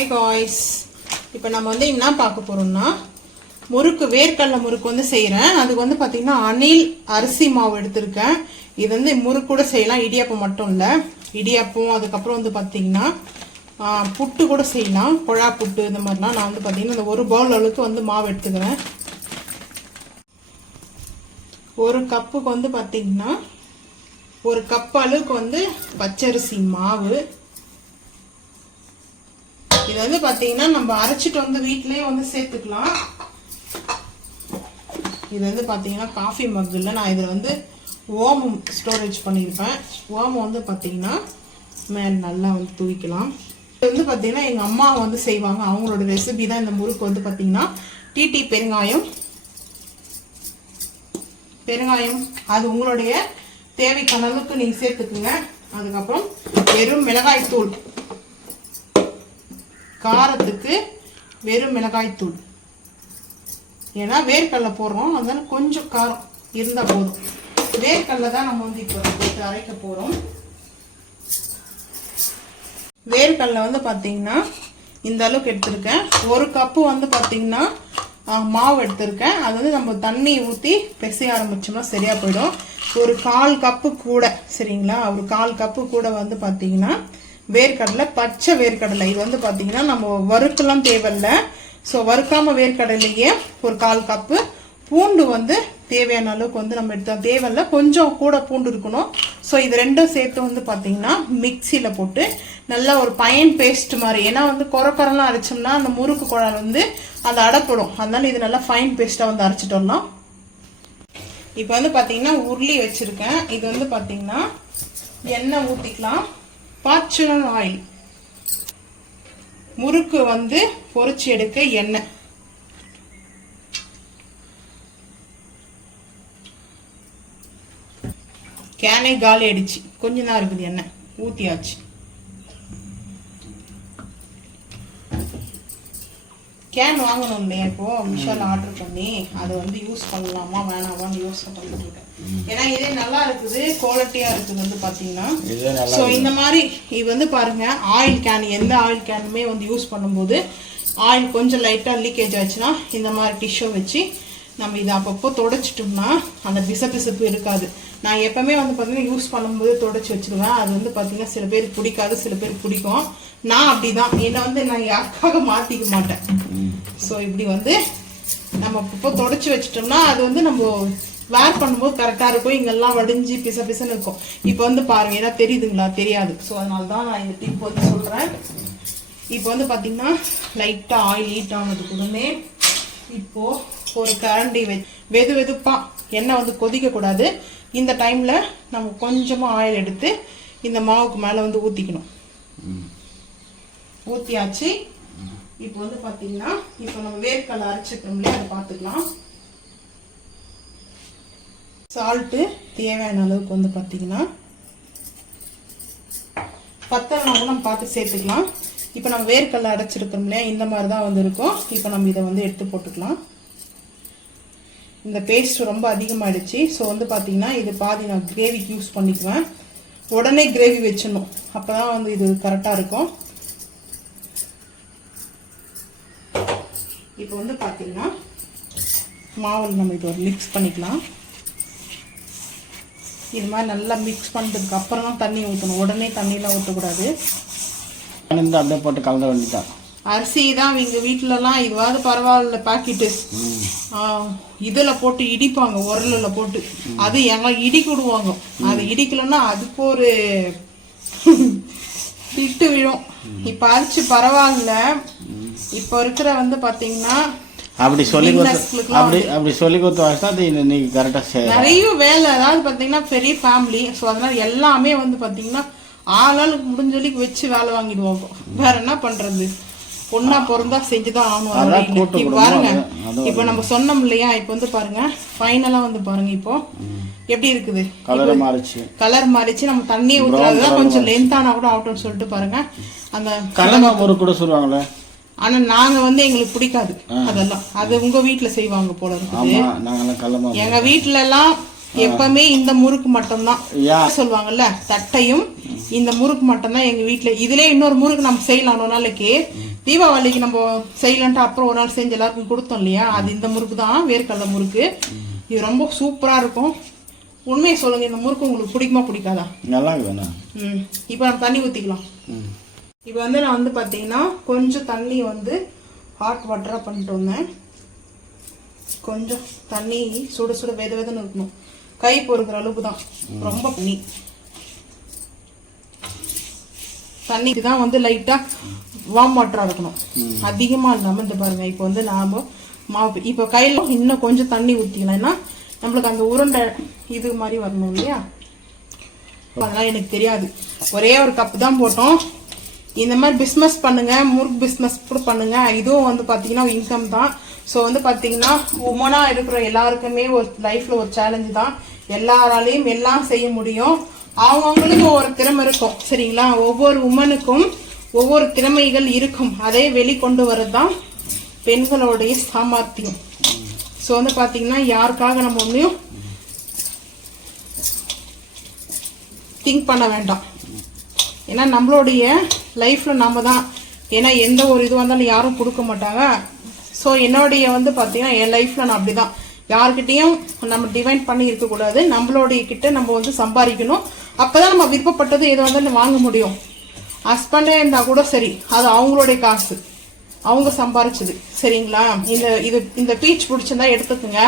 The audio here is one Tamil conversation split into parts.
Hi guys, இப்போ நம்ம வந்து என்ன பார்க்க போறோம்னா முறுக்கு வேர்க்கடலை முறுக்கு வந்து செய்றேன். அதுக்கு வந்து பாத்தீங்கன்னா அணில் அரிசி மாவு எடுத்துர்க்கேன். இது வந்து முறுக்கு கூட செய்யலாம், இடியாப்பம் மட்டும் இல்ல. இடியாப்பம் அதுக்கு அப்புறம் வந்து பாத்தீங்கன்னா புட்டு கூட செய்யலாம், கொழா புட்டு இந்த மாதிரிலாம். நான் வந்து பாத்தீங்கன்னா இந்த ஒரு பவுல் அளவுக்கு வந்து மாவு எடுத்துக்கிறேன். ஒரு கப்புக்கு வந்து பாத்தீங்கன்னா ஒரு கப் அளவுக்கு வந்து பச்சரிசி மாவு. இது வந்து பாத்தீங்கன்னா நம்ம அரைச்சிட்டு வந்து வீட்லயே வந்து சேர்த்துக்கலாம். இது வந்து பாத்தீங்கன்னா காஃபி மக்குல நான் இதுல வந்து ஓமம் ஸ்டோரேஜ் பண்ணியிருப்பேன். ஓமம் வந்து பாத்தீங்கன்னா மேல நல்லா வந்து தூவிக்கலாம். இது வந்து பாத்தீங்கன்னா எங்க அம்மா வந்து செய்வாங்க, அவங்களோட ரெசிபி தான் இந்த முறுக்கு. வந்து பாத்தீங்கன்னா டிடி பெருங்காயம் அது உங்களுடைய தேவைக்கான அளவுக்கு நீங்க சேர்த்துக்குங்க. அதுக்கப்புறம் வெறும் மிளகாய் தூள், காரத்துக்கு வெறும் மிளகாய் தூள். ஏன்னா வேர்க்கடலை போடுறோம், அதனால கொஞ்சம் காரம் இருந்தா போதும். வேர்க்கடலை தான் நம்ம வந்து இப்போ போட்டு அரைக்க போறோம். வேர்க்கடலை வந்து பாத்தீங்கன்னா இந்த அளவுக்கு எடுத்திருக்கேன். ஒரு கப்பு வந்து பாத்தீங்கன்னா மாவு எடுத்திருக்கேன். அது வந்து நம்ம தண்ணி ஊற்றி பிசைய ஆரம்பிச்சோம்னா சரியா போயிடும். ஒரு 1/4 கப்பு கூட, சரிங்களா, ஒரு 1/4 கப்பு கூட வந்து பாத்தீங்கன்னா வேர்க்கடலை, பச்சை வேர்க்கடலை. இது வந்து பாத்தீங்கன்னா நம்ம வறுக்கலாம் தேவையில்லை. ஸோ வறுக்காம வேர்க்கடலையே ஒரு 1/4 கப்பு. பூண்டு வந்து தேவையான அளவுக்கு வந்து நம்ம எடுத்தோம், தேவையில்லை, கொஞ்சம் கூட பூண்டு இருக்கணும். ஸோ இது ரெண்டும் சேர்த்து வந்து பாத்தீங்கன்னா மிக்சியில போட்டு நல்லா ஒரு பைன் பேஸ்ட் மாதிரி. ஏன்னா வந்து கொரலாம் அரைச்சோம்னா அந்த முறுக்கு குழல் வந்து அது அடப்படும், அதனால இது நல்லா ஃபைன் பேஸ்டா வந்து அரைச்சிட்டு வரலாம். இப்போ வந்து பாத்தீங்கன்னா உருளி வச்சிருக்கேன். இது வந்து பாத்தீங்கன்னா எண்ணெய் ஊத்திக்கலாம். ஃபார்ச்சூனர் ஆயில், முறுக்கு வந்து பொரிச்சு எடுக்க எண்ணெய். கேனே காலி அடிச்சு, கொஞ்சம் தான் இருக்குது எண்ணெய், ஊத்தியாச்சு. கேன் வாங்கணும் இல்லையா, இப்போ விஷால் ஆர்டர் பண்ணி அதை வந்து யூஸ் பண்ணலாமா வேணாமான்னு யோசனை பண்ணிட்டு இருக்கேன். ஏன்னா இதே நல்லா இருக்குது, குவாலிட்டியா இருக்குது வந்து பாத்தீங்கன்னா. ஸோ இந்த மாதிரி இது வந்து பாருங்க, ஆயில் கேன், எந்த ஆயில் கேனுமே வந்து யூஸ் பண்ணும்போது ஆயில் கொஞ்சம் லைட்டா லீக்கேஜ் ஆச்சுன்னா இந்த மாதிரி டிஷ்யூ வச்சு நம்ம இதை அப்பப்போ தொடச்சிட்டோம்னா அந்த பிசப்பிசப்பு இருக்காது. நான் எப்பவுமே வந்து பாத்தீங்கன்னா யூஸ் பண்ணும்போது தொடச்சி வச்சிருவேன். அது வந்து பாத்தீங்கன்னா சில பேருக்கு பிடிக்காது, சில பேருக்கு பிடிக்கும். நான் அப்படிதான், என்னை வந்து நான் யாருக்காக மாத்திக்க மாட்டேன். ஸோ இப்படி வந்து நம்ம அப்பப்போ தொடச்சி வச்சிட்டோம்னா அது வந்து நம்ம வேர் பண்ணும்போது கரெக்டா இருக்கும். இங்கெல்லாம் வடிஞ்சு பிச பிசன்னு இருக்கும். இப்போ வந்து பாருங்க, ஏன்னா தெரியுதுங்களா, தெரியாது. ஸோ அதனாலதான் நான் இந்த டிப் வந்து சொல்றேன். இப்போ வந்து பாத்தீங்கன்னா லைட்டா ஆயில் ஹீட் ஆனதுக்குமே இப்போ ஒரு கரண்டி வெது வெதுப்பா, எண்ணெய் வந்து கொதிக்க கூடாது. இந்த டைம்ல நம்ம கொஞ்சமா ஆயில் எடுத்து இந்த மாவுக்கு மேல வந்து ஊத்திக்கணும். ஊத்தியாச்சு. இப்போ வந்து பாத்தீங்கன்னா இப்போ நம்ம வேர்க்கடலை அரைச்சிட்டோம்ல, அதை பார்த்துக்கலாம். சால்ட்டு தேவையான அளவுக்கு வந்து பாத்தீங்கன்னா பத்தலாம் கூட நம்ம பார்த்து சேர்த்துக்கலாம். இப்போ நம்ம வேர்க்கடலை அரைச்சிருக்கோம் இல்லையா, இந்த மாதிரி தான் வந்து இருக்கும். இப்போ நம்ம இதை வந்து எடுத்து போட்டுக்கலாம். இந்த பேஸ்ட் ரொம்ப அதிகமாயிடுச்சு. ஸோ வந்து பாத்தீங்கன்னா இது பாதி நான் கிரேவிக்கு யூஸ் பண்ணிக்குவேன். உடனே கிரேவி வச்சிடணும், அப்பதான் வந்து இது கரெக்டா இருக்கும். இப்போ வந்து பாத்தீங்கன்னா மாவில் நம்ம இது ஒரு மிக்ஸ் பண்ணிக்கலாம். இது மாதிரி நல்லா மிக்ஸ் பண்ணதுக்கு அப்புறம் தான் தண்ணி ஊற்றணும், உடனே தண்ணியெல்லாம் ஊற்றக்கூடாது. அப்படியே போட்டு கலந்த வேண்டியதான். அரிசி தான் எங்க வீட்டுலலாம் இதுவாது பரவாயில்ல, பாக்கெட்டு இதுல போட்டு இடிப்பாங்க, உரல்ல போட்டு. அது எங்க இடிக்கிடுவாங்க. அது இடிக்கலன்னா அதுக்கு ஒரு திட்டு விழும். இப்ப அரிசி பரவாயில்ல. இப்ப இருக்கிற வந்து பாத்தீங்கன்னா அப்படி சொல்லி கொடுத்து வாசினா நீங்க கரெக்டா செய்யலாம். நிறைய வேலை, அதாவது பாத்தீங்கன்னா பெரிய ஃபேமிலி. ஸோ அதனால எல்லாமே வந்து பாத்தீங்கன்னா ஆளாளுக்கு முடிஞ்ச வரைக்கும் வச்சு வேலை வாங்கிடுவாங்க. வேற என்ன பண்றது, பொண்ணா பிறந்தா செஞ்சுதான் ஆகணும். பாருங்க, இப்ப நம்ம சொன்னோம் இல்லையா, இப்ப வந்து பாருங்க ஃபைனலா வந்து பாருங்க இப்போ எப்படி இருக்குது, கலர் மாறிச்சு. நம்ம தண்ணியை ஊத்துறதுதான் கொஞ்சம் லென்த்தானா கூட ஆகட்டும்னு சொல்லிட்டு பாருங்க. அந்த கடலை கூட சொல்லுவாங்களே, ஆனா நாங்க வந்து எங்களுக்கு பிடிக்காது அதெல்லாம். அது உங்க வீட்டுல செய்வாங்க போல இருக்குது. எங்க வீட்டுல எல்லாம் எப்பவுமே இந்த முறுக்கு மட்டும்தான் சொல்லுவாங்கல்ல, தட்டையும் இந்த முறுக்கு மட்டும்தான் எங்க வீட்டுல. இதுலயே இன்னொரு முறுக்கு நம்ம செய்யலாம் ஒரு நாளைக்கு, தீபாவளிக்கு நம்ம செய்யலான்ட்டு அப்புறம் ஒரு நாள் செஞ்சு எல்லாருக்கும் கொடுத்தோம் இல்லையா, அது இந்த முறுக்கு தான், வேர்க்கடலை முறுக்கு. இது ரொம்ப சூப்பரா இருக்கும். உண்மையை சொல்லுங்க, இந்த முறுக்கு உங்களுக்கு பிடிக்குமா பிடிக்காதா? நல்லா இருக்கு. இப்போ நம்ம தண்ணி ஊற்றிக்கலாம். இப்போ வந்து நான் வந்து பார்த்தீங்கன்னா கொஞ்சம் தண்ணி வந்து ஹாட் வாட்டராக பண்ணிட்டு வந்தேன். கொஞ்சம் தண்ணி சுட சுட வெத வெதன்னு இருக்கணும், கை பொறுக்கிற அளவுக்கு தான், ரொம்ப தண்ணிக்கு தான் வந்து லைட்டாக வார்ம் வாட்டராக இருக்கணும், அதிகமாக இல்லாமல். இந்த பாருங்க, இப்போ வந்து நாம் மாவு இப்போ கையில் இன்னும் கொஞ்சம் தண்ணி ஊற்றிக்கலாம், ஏன்னா நம்மளுக்கு அந்த உருண்டை இது மாதிரி வரணும் இல்லையா. அதெல்லாம் எனக்கு தெரியாது, ஒரே ஒரு கப்பு தான் போட்டோம். இந்த மாதிரி பிஸ்னஸ் பண்ணுங்க, முறுக்கு பிஸ்னஸ் கூட பண்ணுங்க, இதுவும் வந்து பார்த்தீங்கன்னா இன்கம் தான். ஸோ வந்து பார்த்தீங்கன்னா உமனாக இருக்கிற எல்லாருக்குமே ஒரு லைஃப்ல ஒரு சேலஞ்சு தான், எல்லாராலையும் எல்லாம் செய்ய முடியும். அவங்கவுங்களுக்கு ஒரு திறமை இருக்கும் சரிங்களா, ஒவ்வொரு உமனுக்கும் ஒவ்வொரு திறமைகள் இருக்கும், அதை வெளிக்கொண்டு வரது தான் பெண்களுடைய சாமர்த்தியம். ஸோ வந்து பார்த்தீங்கன்னா யாருக்காக நம்ம ஒன்றையும் திங்க் பண்ண வேண்டாம், ஏன்னா நம்மளுடைய லைஃப்ல நம்ம தான், ஏன்னா எந்த ஒரு இதுவாக இருந்தாலும் யாரும் கொடுக்க மாட்டாங்க. ஸோ என்னுடைய வந்து பார்த்தீங்கன்னா என் லைஃப்ல நான் அப்படிதான், யாருக்கிட்டையும் நம்ம டிவைன் பண்ணி இருக்கக்கூடாது, நம்மளுடைய கிட்ட நம்ம வந்து சம்பாதிக்கணும். அப்பதான் நம்ம விருப்பப்பட்டது எது வந்தாலும் வாங்க முடியும். ஹஸ்பண்டே இருந்தா கூட சரி, அது அவங்களுடைய காசு, அவங்க சம்பாரிச்சது சரிங்களா. இந்த பீச் பிடிச்சிருந்தா எடுத்துக்கோங்க,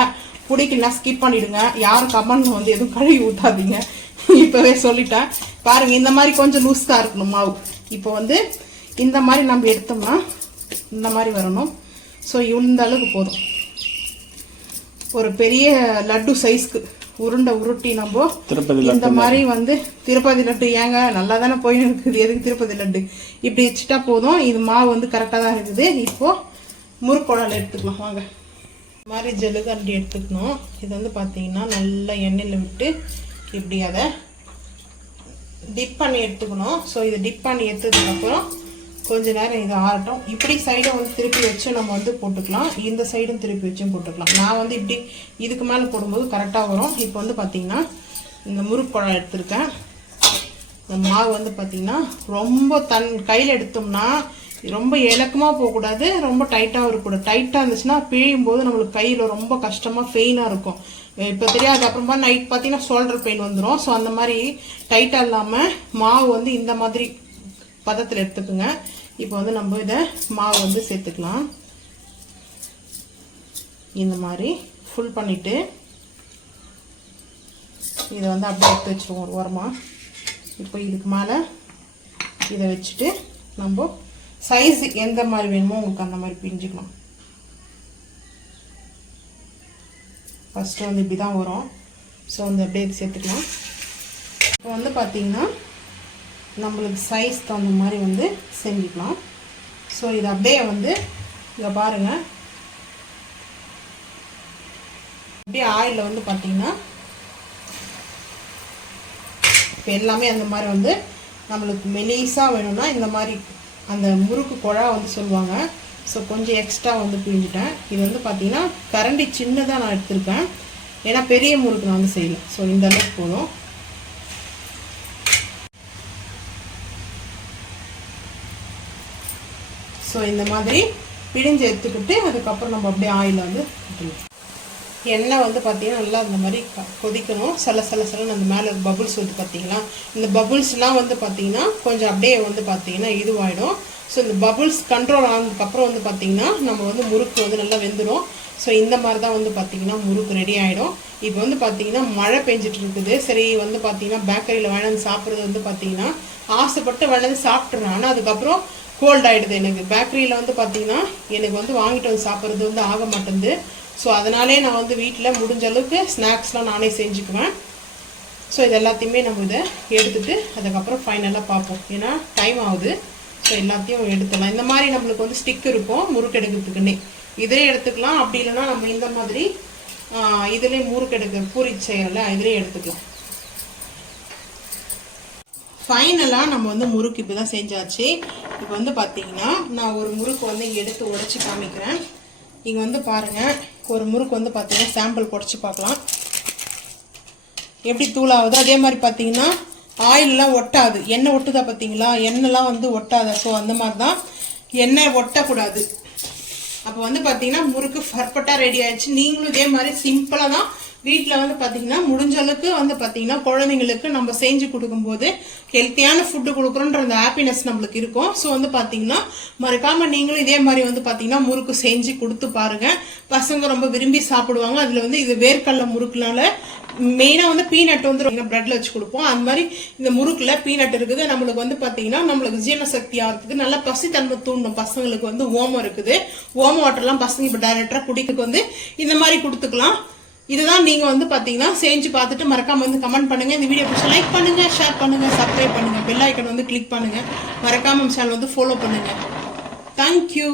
பிடிக்கலனா ஸ்கிப் பண்ணிடுங்க. யாரும் கமெண்ட் வந்து எதுவும் கழுவி ஊத்தாதீங்க, இப்பவே சொல்லிட்டேன். பாருங்க, இந்த மாதிரி கொஞ்சம் லூஸ் தான் இருக்கணும் மாவு. இப்போ வந்து இந்த மாதிரி நம்ம எடுத்தோம்னா இந்த மாதிரி வரணும். ஸோ இந்த அளவுக்கு போதும், ஒரு பெரிய லட்டு சைஸ்க்கு உருண்டை உருட்டி நம்ம இந்த மாதிரி வந்து திருப்பதி லட்டு, ஏங்க நல்லா தானே போயின்னு இருக்குது, எதுக்கு திருப்பதி லட்டு, இப்படி வச்சுட்டா போதும். இது மாவு வந்து கரெக்டாக தான் இருக்குது. இப்போ முறுக்குழல் எடுத்துக்கலாம் வாங்க. இந்த மாதிரி ஜல்லுகரண்டி எடுத்துக்கணும். இது வந்து பார்த்தீங்கன்னா நல்லா எண்ணெயில் விட்டு இப்படி அதை டிப் பண்ணி எடுத்துக்கணும். ஸோ இதை டிப் பண்ணி எடுத்ததுக்கப்புறம் கொஞ்ச நேரம் இதை ஆறட்டும். இப்படி சைடை வந்து திருப்பி வச்சு நம்ம வந்து போட்டுக்கலாம், இந்த சைடும் திருப்பி வச்சும் போட்டுக்கலாம். நான் வந்து இப்படி இதுக்கு மேலே போடும்போது கரெக்டாக வரும். இப்போ வந்து பார்த்தீங்கன்னா இந்த முறுக்குழல் எடுத்திருக்கேன். இந்த மாவு வந்து பார்த்தீங்கன்னா ரொம்ப கையில் எடுத்தோம்னா ரொம்ப இலக்கமாக போகக்கூடாது, ரொம்ப டைட்டாகவும் இருக்கக்கூடாது. டைட்டாக இருந்துச்சுன்னா பிழியும் போது நம்மளுக்கு கையில் ரொம்ப கஷ்டமாக பெயினாக இருக்கும். இப்போ தெரியாது, அப்புறமா நைட் பார்த்தீங்கன்னா ஷோல்டர் பெயின் வந்துடும். ஸோ அந்த மாதிரி டைட்டாக இல்லாமல் மாவு வந்து இந்த மாதிரி பதத்தில் எடுத்துக்குங்க. இப்போ வந்து நம்ம இதை மாவு வந்து சேர்த்துக்கலாம். இந்த மாதிரி ஃபுல் பண்ணிவிட்டு இதை வந்து அப்படியே எடுத்து வச்சுருவோம் ஒரு ஓரமாக. இப்போ இதுக்கு மேலே இதை வச்சுட்டு நம்ம சைஸ் எந்த மாதிரி வேணுமோ உங்களுக்கு அந்த மாதிரி பிரிஞ்சுக்கலாம். ஃபஸ்ட்டு வந்து இப்படி தான் வரும். ஸோ வந்து அப்படியே சேர்த்துக்கலாம். இப்போ வந்து பார்த்தீங்கன்னா நம்மளுக்கு சைஸ் தகுந்த மாதிரி வந்து செஞ்சுக்கலாம். ஸோ இது அப்படியே வந்து இங்கே பாருங்கள், அப்படியே ஆயிலில் வந்து பார்த்தீங்கன்னா இப்போ எல்லாமே அந்த மாதிரி வந்து நம்மளுக்கு மெலிசாக வேணும்னா இந்த மாதிரி அந்த முறுக்கு குழா வந்து சொல்லுவாங்க. ஸோ கொஞ்சம் எக்ஸ்ட்ரா வந்து பிழிஞ்சிட்டேன். இது வந்து பார்த்தீங்கன்னா கரண்டி சின்னதாக நான் எடுத்திருக்கேன், ஏன்னா பெரிய முறுக்கு நான் வந்து செய்யலை. ஸோ இந்த அளவுக்கு போதும். ஸோ இந்த மாதிரி பிழிஞ்சு எடுத்துக்கிட்டு அதுக்கப்புறம் நம்ம அப்படியே ஆயிலில் வந்து விட்டுருவோம். எண்ணெய் வந்து பார்த்தீங்கன்னா நல்லா இந்த மாதிரி கொதிக்கணும். சலன்னு அந்த மேலே பபுள்ஸ் வந்து பார்த்தீங்கன்னா இந்த பபுள்ஸ்லாம் வந்து பார்த்தீங்கன்னா கொஞ்சம் அப்படியே வந்து பார்த்தீங்கன்னா இதுவாகிடும். ஸோ இந்த பபுள்ஸ் கண்ட்ரோல் ஆனதுக்கப்புறம் வந்து பார்த்தீங்கன்னா நம்ம வந்து முறுக்கு வந்து நல்லா வெந்துடும். ஸோ இந்த மாதிரி தான் வந்து பார்த்தீங்கன்னா முறுக்கு ரெடி ஆகிடும். இப்போ வந்து பார்த்தீங்கன்னா மழை பெஞ்சிட்டு இருக்குது. சரி வந்து பார்த்தீங்கன்னா பேக்கரியில் வேணாந்து சாப்பிட்றது வந்து பார்த்தீங்கன்னா ஆசைப்பட்டு வேணாந்து சாப்பிட்றேன், ஆனால் அதுக்கப்புறம் கோல்ட் ஆகிடுது எனக்கு. பேக்கரியில் வந்து பார்த்தீங்கன்னா எனக்கு வந்து வாங்கிட்டு வந்து சாப்பிட்றது வந்து ஆக மாட்டேங்குது. ஸோ அதனாலே நான் வந்து வீட்டில் முடிஞ்ச அளவுக்கு ஸ்நாக்ஸ்லாம் நானே செஞ்சுக்குவேன். ஸோ இது எல்லாத்தையுமே நம்ம இதை எடுத்துகிட்டு அதுக்கப்புறம் ஃபைனலாக பார்ப்போம், ஏன்னா டைம் ஆகுது. ஸோ எல்லாத்தையும் எடுத்துடலாம். இந்த மாதிரி நம்மளுக்கு வந்து ஸ்டிக் இருக்கும் முறுக்கு எடுக்கிறதுக்குன்னே, இதிலே எடுத்துக்கலாம். அப்படி இல்லைன்னா நம்ம இந்த மாதிரி இதிலே முறுக்கு எடுக்க பூரி செய்யறல இதிலே எடுத்துக்கலாம். ஃபைனலாக நம்ம வந்து முறுக்கு இப்போ தான் செஞ்சாச்சு. இப்போ வந்து பார்த்தீங்கன்னா நான் ஒரு முறுக்கு வந்து இங்கே எடுத்து உடைச்சி காமிக்கிறேன். இங்கே வந்து பாருங்கள், ஒரு முறுக்கு வந்து பார்த்தீங்கன்னா சாம்பிள் உடைச்சி பார்க்கலாம். எப்படி தூளாகுது. அதே மாதிரி பார்த்தீங்கன்னா ஆயிலெலாம் ஒட்டாது. எண்ணெய் ஒட்டுதா பார்த்தீங்களா, எண்ணெய்லாம் வந்து ஒட்டாத. ஸோ அந்த மாதிரி தான் எண்ணெய் ஒட்டக்கூடாது. அப்போ வந்து பார்த்தீங்கன்னா முறுக்கு பர்ஃபெக்டாக ரெடி ஆயிடுச்சு. நீங்களும் இதே மாதிரி சிம்பிளாக தான் வீட்டில் வந்து பார்த்தீங்கன்னா முடிஞ்ச அளவுக்கு வந்து பார்த்தீங்கன்னா குழந்தைங்களுக்கு நம்ம செஞ்சு கொடுக்கும்போது ஹெல்த்தியான ஃபுட்டு கொடுக்குறோன்ற அந்த ஹாப்பினஸ் நம்மளுக்கு இருக்கும். ஸோ வந்து பார்த்தீங்கன்னா மறக்காமல் நீங்களும் இதே மாதிரி வந்து பார்த்தீங்கன்னா முறுக்கு செஞ்சு கொடுத்து பாருங்கள். பசங்க ரொம்ப விரும்பி சாப்பிடுவாங்க. அதில் வந்து இது வேர்க்கடலை முறுக்குனால மெயினாக வந்து பீனட் வந்து பிரெட்ல வச்சு கொடுப்போம். அந்த மாதிரி இந்த முறுக்குல பீனட் இருக்குது. நம்மளுக்கு வந்து பார்த்தீங்கன்னா நம்மளுக்கு ஜீரண சக்தி ஆகிறதுக்கு நல்லா பசித்தன்மை தூண்டணும். பசங்களுக்கு வந்து ஓமம் இருக்குது. ஓம வாட்டர்லாம் பசங்க இப்போ டைரக்டாக குடிக்கிறதுக்கு வந்து இந்த மாதிரி கொடுத்துக்கலாம். இதுதான் நீங்க வந்து பாத்தீங்கன்னா செஞ்சு பார்த்துட்டு மறக்காம வந்து கமெண்ட் பண்ணுங்க. இந்த வீடியோ பிடிச்சா லைக் பண்ணுங்க, ஷேர் பண்ணுங்க, சப்ஸ்கிரைப் பண்ணுங்க, பெல் ஐக்கன் வந்து கிளிக் பண்ணுங்க. மறக்காம சேனல் வந்து ஃபாலோ பண்ணுங்க. தேங்க்யூ.